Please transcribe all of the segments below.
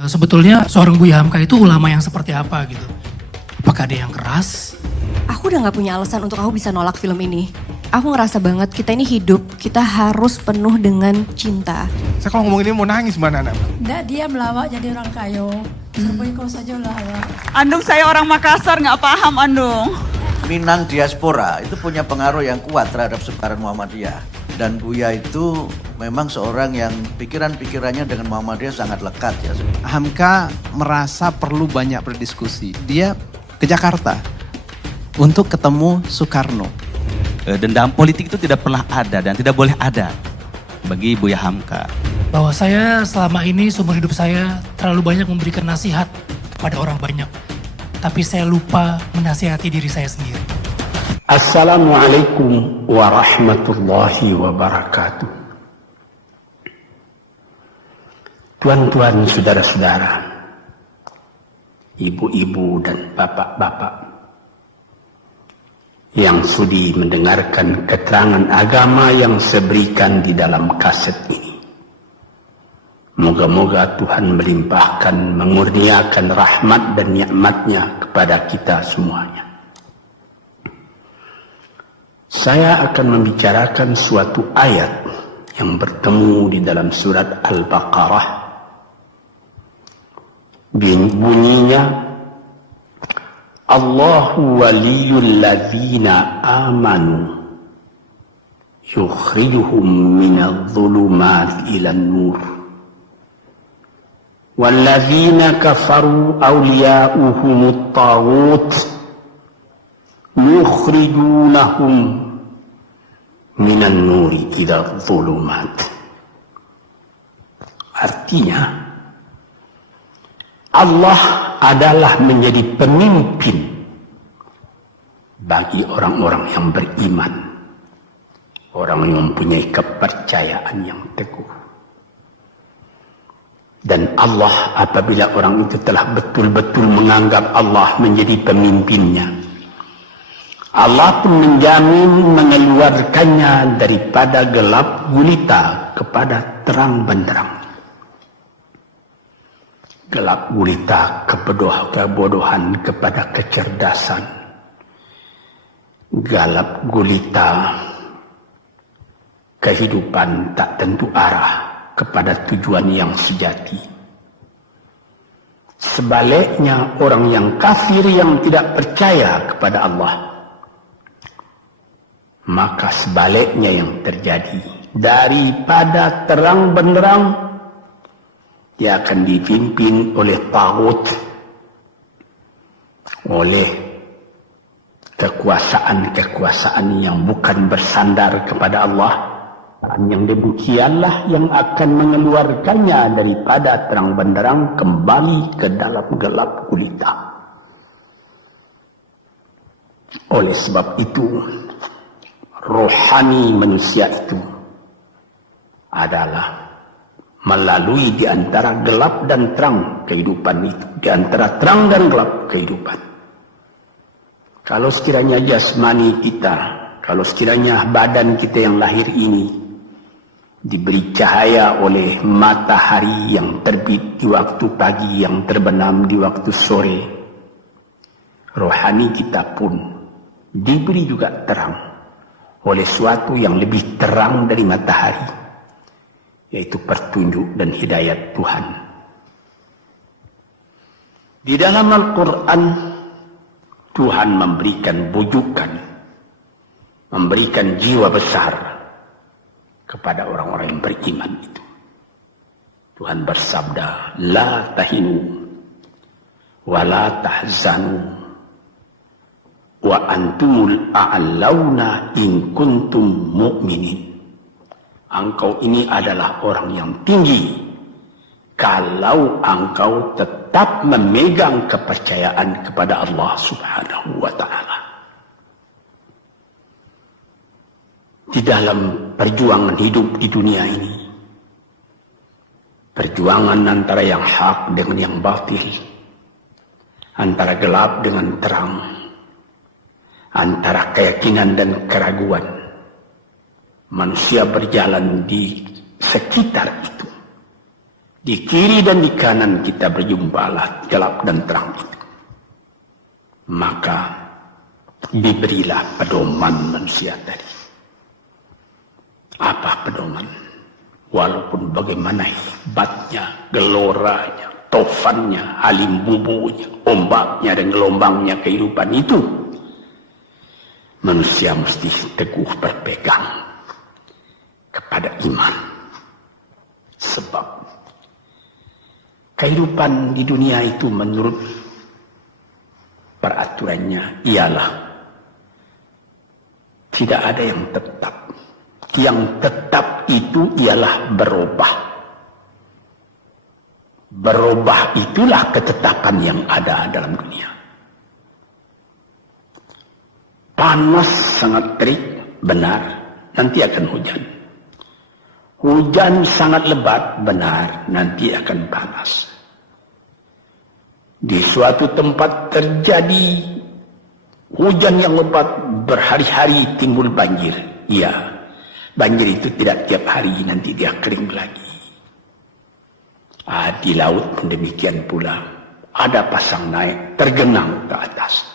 Sebetulnya seorang Buya Hamka itu ulama yang seperti apa gitu? Apakah ada yang keras? Aku udah gak punya alasan untuk aku bisa nolak film ini. Aku ngerasa banget kita ini hidup, kita harus penuh dengan cinta. Saya kalau ngomong ini mau nangis Mbak Nana. Nggak, dia melawak jadi orang kayo. Sampai kau saja lawak. Andung, saya orang Makassar, nggak paham Andung. Minang diaspora itu punya pengaruh yang kuat terhadap sebaran Muhammadiyah. Dan Buya itu memang seorang yang pikiran-pikirannya dengan Muhammadiyah sangat lekat ya. Hamka merasa perlu banyak berdiskusi. Dia ke Jakarta untuk ketemu Soekarno. Dendam politik itu tidak pernah ada dan tidak boleh ada bagi Buya Hamka. Bahwa saya selama ini seumur hidup saya terlalu banyak memberikan nasihat kepada orang banyak. Tapi saya lupa menasihati diri saya sendiri. Assalamualaikum warahmatullahi wabarakatuh. Tuan-tuan, saudara-saudara, ibu-ibu dan bapak-bapak yang sudi mendengarkan keterangan agama yang saya berikan di dalam kaset ini. Moga-moga Tuhan melimpahkan, mengurniakan rahmat dan nikmat-Nya kepada kita semuanya. Saya akan membicarakan suatu ayat yang bertemu di dalam surat Al-Baqarah. Bunyinya, Allahu waliyul ladzina amanu yukhrijuhum minadh dhulumati ilan nur wal ladzina kafaru awliya'uhumut taghut yukhrijunahum minan nuri ila dhulumat. Artinya, Allah adalah menjadi pemimpin bagi orang-orang yang beriman, orang yang mempunyai kepercayaan yang teguh. Dan Allah, apabila orang itu telah betul-betul menganggap Allah menjadi pemimpinnya, Allah pun menjamin mengeluarkannya daripada gelap gulita kepada terang benderang. Gelap gulita kebodohan kepada kecerdasan. Gelap gulita kehidupan tak tentu arah kepada tujuan yang sejati. Sebaliknya, orang yang kafir yang tidak percaya kepada Allah, maka sebaliknya yang terjadi, daripada terang benderang dia akan dipimpin oleh taghut, oleh kekuasaan-kekuasaan yang bukan bersandar kepada Allah. Yang demikianlah yang akan mengeluarkannya daripada terang benderang kembali ke dalam gelap gulita. Oleh sebab itu, rohani manusia itu adalah melalui di antara gelap dan terang kehidupan itu, di antara terang dan gelap kehidupan. Kalau sekiranya jasmani kita, kalau sekiranya badan kita yang lahir ini diberi cahaya oleh matahari yang terbit di waktu pagi, yang terbenam di waktu sore, rohani kita pun diberi juga terang oleh suatu yang lebih terang dari matahari, yaitu petunjuk dan hidayat Tuhan. Di dalam Al-Quran, Tuhan memberikan bujukan, memberikan jiwa besar kepada orang-orang yang beriman itu. Tuhan bersabda, La tahinu wa la tahzanu wa antumul a'launa in kuntum mu'minin. Engkau ini adalah orang yang tinggi kalau engkau tetap memegang kepercayaan kepada Allah Subhanahu wa ta'ala. Di dalam perjuangan hidup di dunia ini, perjuangan antara yang hak dengan yang batil, antara gelap dengan terang, antara keyakinan dan keraguan, manusia berjalan di sekitar itu. Di kiri dan di kanan kita berjumpalah gelap dan terang itu. Maka diberilah pedoman manusia tadi. Apa pedoman? Walaupun bagaimana hebatnya, geloranya, tofannya, alim bubunya, ombaknya dan gelombangnya kehidupan itu, manusia mesti teguh berpegang kepada iman. Sebab kehidupan di dunia itu menurut peraturannya ialah tidak ada yang tetap. Yang tetap itu ialah berubah. Berubah itulah ketetapan yang ada dalam dunia. Panas sangat terik, benar, nanti akan hujan. Hujan sangat lebat, benar, nanti akan panas. Di suatu tempat terjadi hujan yang lebat, berhari-hari timbul banjir. Iya, banjir itu tidak tiap hari, nanti dia kering lagi. Di laut pun demikian pula. Ada pasang naik, tergenang ke atas.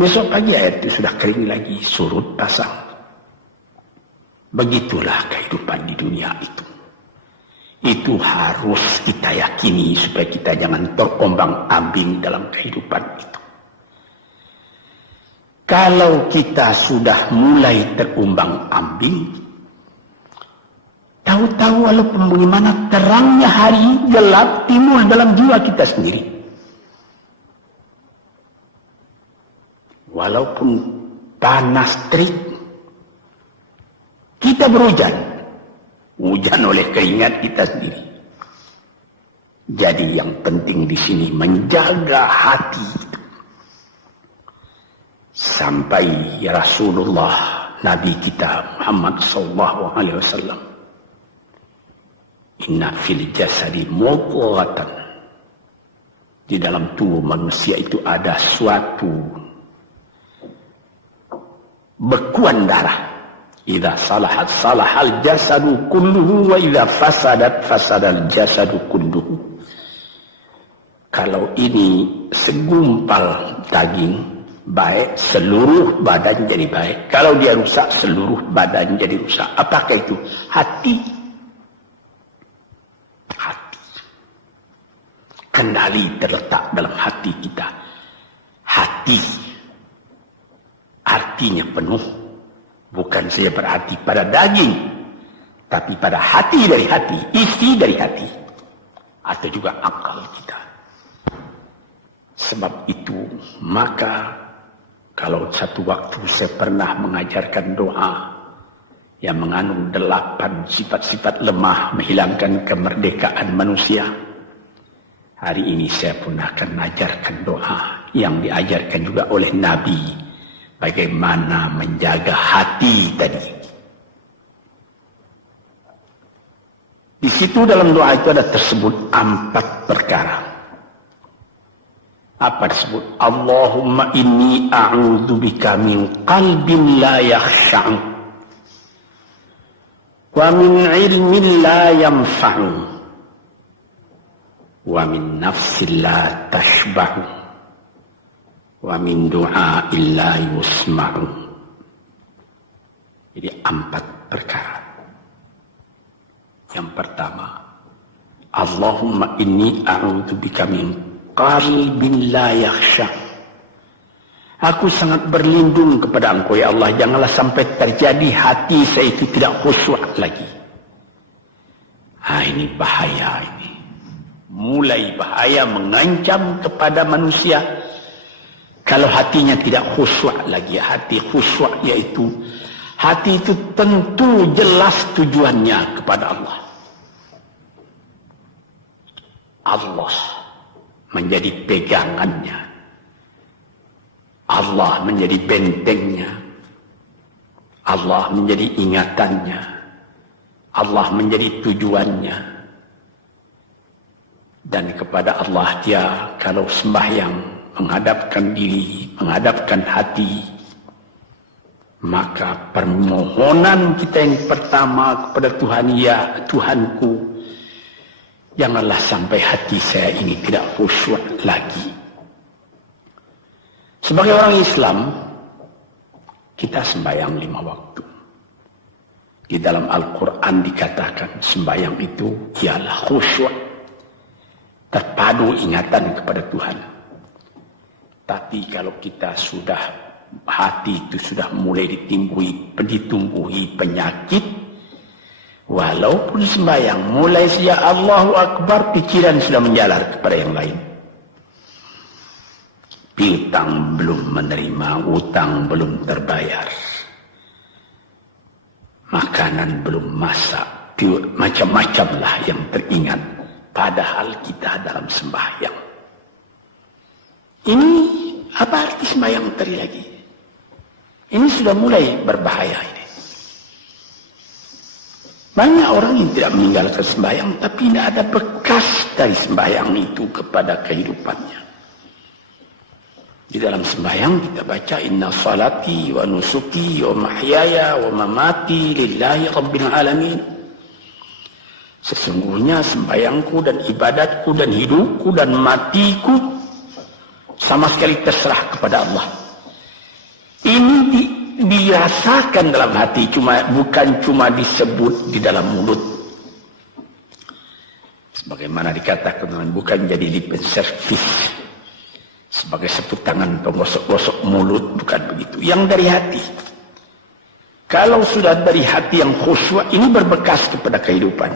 Besok pagi air itu sudah kering lagi, surut pasang. Begitulah kehidupan di dunia itu. Itu harus kita yakini supaya kita jangan terombang-ambing dalam kehidupan itu. Kalau kita sudah mulai terombang-ambing, tahu-tahu walaupun bagaimana terangnya hari, gelap timbul dalam jiwa kita sendiri. Walaupun panas terik, kita berhujan. Hujan oleh keringat kita sendiri. Jadi yang penting di sini menjaga hati itu. Sampai Rasulullah Nabi kita Muhammad SAW, inna fil jasadi mudghatan, di dalam tubuh manusia itu ada suatu bekuan darah. Idza salahat salahal jasadu kulluhu wa idza fasadat fasadal jasadu kulluhu. Kalau ini segumpal daging baik, seluruh badan jadi baik. Kalau dia rusak, seluruh badan jadi rusak. Apakah itu? Hati. Hati. Kendali terletak dalam hati kita. Hati artinya penuh. Bukan saja berarti pada daging, tapi pada hati dari hati, isi dari hati, atau juga akal kita. Sebab itu, maka kalau satu waktu saya pernah mengajarkan doa yang mengandung 8 sifat-sifat lemah menghilangkan kemerdekaan manusia, hari ini saya pun akan mengajarkan doa yang diajarkan juga oleh Nabi. Bagaimana menjaga hati tadi. Di situ dalam doa itu ada tersebut 4 perkara. Apa tersebut? Allahumma inni a'udzubika min qalbin la yakhsha'u wa min ilmin la yanfa'u wa min nafsin la tashba'u wa min du'a illa yusma'u. Jadi 4 perkara. Yang pertama, Allahumma inni a'udzubika min qalbin la yakhsha. Aku sangat berlindung kepada Engkau ya Allah, janganlah sampai terjadi hati saya itu tidak khusyuk lagi. Ini bahaya ini. Mulai bahaya, mengancam kepada manusia. Kalau hatinya tidak khusyuk lagi, hati khusyuk yaitu hati itu tentu jelas tujuannya kepada Allah. Allah menjadi pegangannya. Allah menjadi bentengnya. Allah menjadi ingatannya. Allah menjadi tujuannya. Dan kepada Allah dia kalau sembahyang menghadapkan diri, menghadapkan hati, maka permohonan kita yang pertama kepada Tuhan, ya Tuhanku, Janganlah sampai hati saya ini tidak khusyuk lagi. Sebagai orang Islam, kita sembahyang 5 waktu. Di dalam Al-Quran dikatakan sembahyang itu ialah khusyuk, terpadu ingatan kepada Tuhan. Tapi kalau kita sudah, hati itu sudah mulai ditumbuhi penyakit, walaupun sembahyang, mulai sejak Allahu Akbar, pikiran sudah menjalar kepada yang lain. Piutang belum menerima, utang belum terbayar, makanan belum masak, macam-macam lah yang teringat. Padahal kita dalam sembahyang. Ini apa arti sembahyang tadi lagi? Ini sudah mulai berbahaya ini. Banyak orang yang tidak meninggalkan sembahyang, tapi tidak ada bekas dari sembahyang itu kepada kehidupannya. Di dalam sembahyang kita baca inna salati wa nusuki wa mahyaya wa mamati lillahi rabbil alamin. Sesungguhnya sembahyangku dan ibadatku dan hidupku dan matiku sama sekali terserah kepada Allah. Ini dirasakan dalam hati, bukan cuma disebut di dalam mulut. Sebagaimana dikatakan, bukan jadi lip service sebagai seput tangan penggosok-gosok mulut, bukan begitu. Yang dari hati. Kalau sudah dari hati yang khusyuk, ini berbekas kepada kehidupan.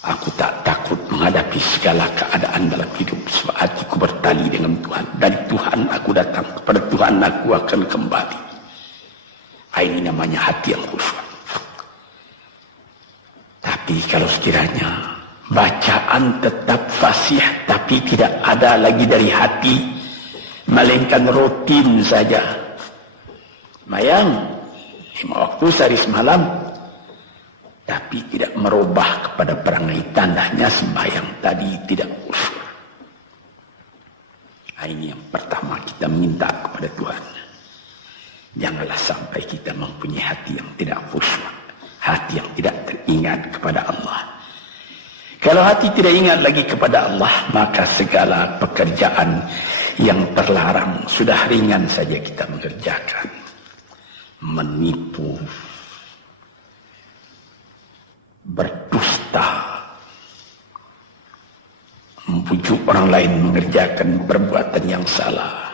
Aku tak takut menghadapi segala keadaan dalam hidup, sebab hatiku bertali dengan Tuhan. Dari Tuhan aku datang, kepada Tuhan aku akan kembali. Ini namanya hati yang khusyuk. Tapi kalau sekiranya bacaan tetap fasih, tapi tidak ada lagi dari hati, melainkan rutin saja. Mayang 5 waktu sehari semalam, tapi tidak merubah kepada perangai, tandanya sembahyang tadi tidak khusyuk. Ini yang pertama kita minta kepada Tuhan. Janganlah sampai kita mempunyai hati yang tidak khusyuk, hati yang tidak teringat kepada Allah. Kalau hati tidak ingat lagi kepada Allah, maka segala pekerjaan yang terlarang sudah ringan saja kita mengerjakan. Menipu, berdusta, membujuk orang lain mengerjakan perbuatan yang salah,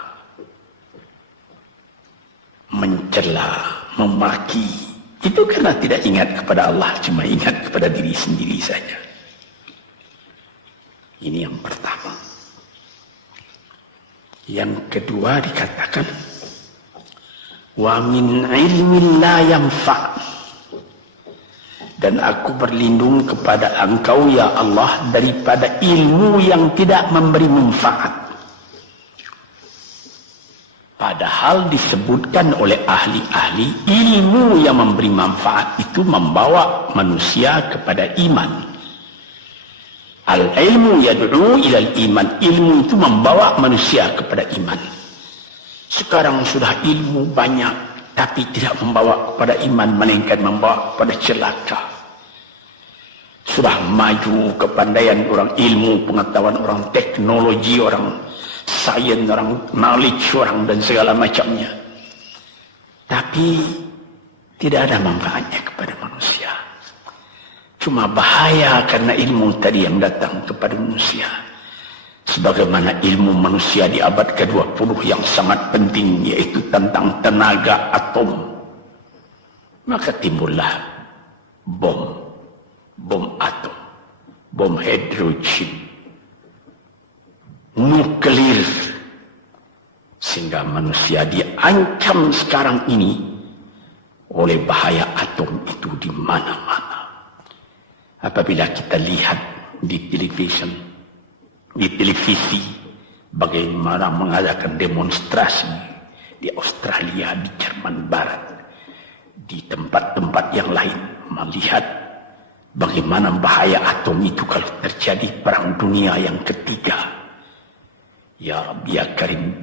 mencela, memaki, itu karena tidak ingat kepada Allah, cuma ingat kepada diri sendiri saja. Ini yang pertama. Yang kedua dikatakan, wa min ilmin la yanfa', dan aku berlindung kepada Engkau ya Allah daripada ilmu yang tidak memberi manfaat. Padahal disebutkan oleh ahli-ahli, ilmu yang memberi manfaat itu membawa manusia kepada iman. Al-ilmu yad'u ilal iman, ilmu itu membawa manusia kepada iman. Sekarang sudah ilmu banyak, tapi tidak membawa kepada iman, melainkan membawa kepada celaka. Sudah maju kepandaian orang, ilmu, pengetahuan orang, teknologi orang, sains orang, knowledge orang, dan segala macamnya. Tapi tidak ada manfaatnya kepada manusia. Cuma bahaya karena ilmu tadi yang datang kepada manusia. Sebagaimana ilmu manusia di abad ke-20 yang sangat penting, yaitu tentang tenaga atom. Maka timbullah bom atom, bom hidrogen, nuklir, sehingga manusia diancam sekarang ini oleh bahaya atom itu di mana-mana. Apabila kita lihat di televisi bagaimana mengadakan demonstrasi di Australia, di Jerman Barat, di tempat-tempat yang lain, melihat bagaimana bahaya atom itu kalau terjadi perang dunia yang ketiga. Ya Rabbi ya Karim,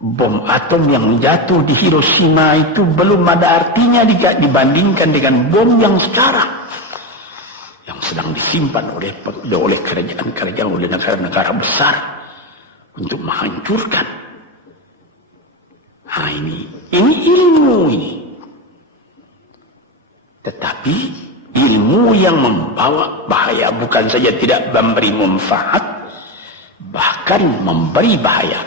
bom atom yang jatuh di Hiroshima itu belum ada artinya dibandingkan dengan bom yang sekarang, yang yang sedang disimpan oleh kerajaan-kerajaan, oleh negara-negara besar untuk menghancurkan. Nah, ini ilmu ini. Tetapi ilmu yang membawa bahaya bukan saja tidak memberi manfaat, bahkan memberi bahaya.